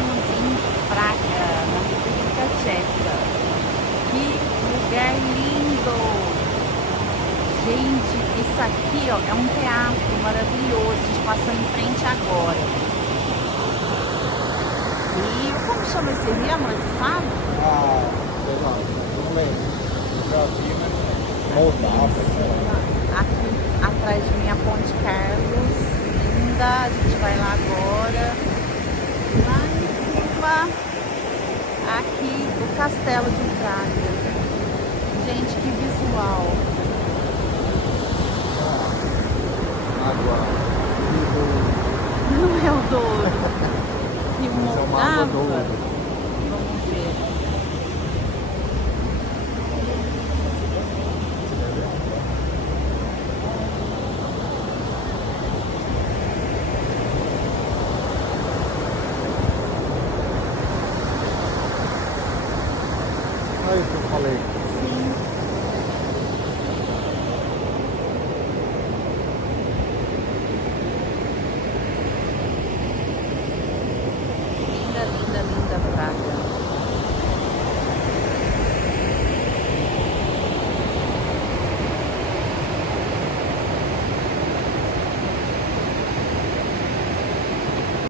estamos em Praga, na República Tcheca. Que lugar lindo! Gente, isso aqui, ó, é um teatro maravilhoso. A gente passando em frente agora. E como chama esse rio, amor? Você sabe? Ah, sei lá, não lembro. Já vi, mas Moldávia, sei lá. Aqui atrás de mim a Ponte Carlos, linda. A gente vai lá agora. Lá em cima, aqui o Castelo de Praga. Gente, que visual. Água. Não é o Douro. Rio Isso é uma água Moldava. douro. Vamos ver. Olha o que eu falei. Sim. Linda, linda, linda Praga.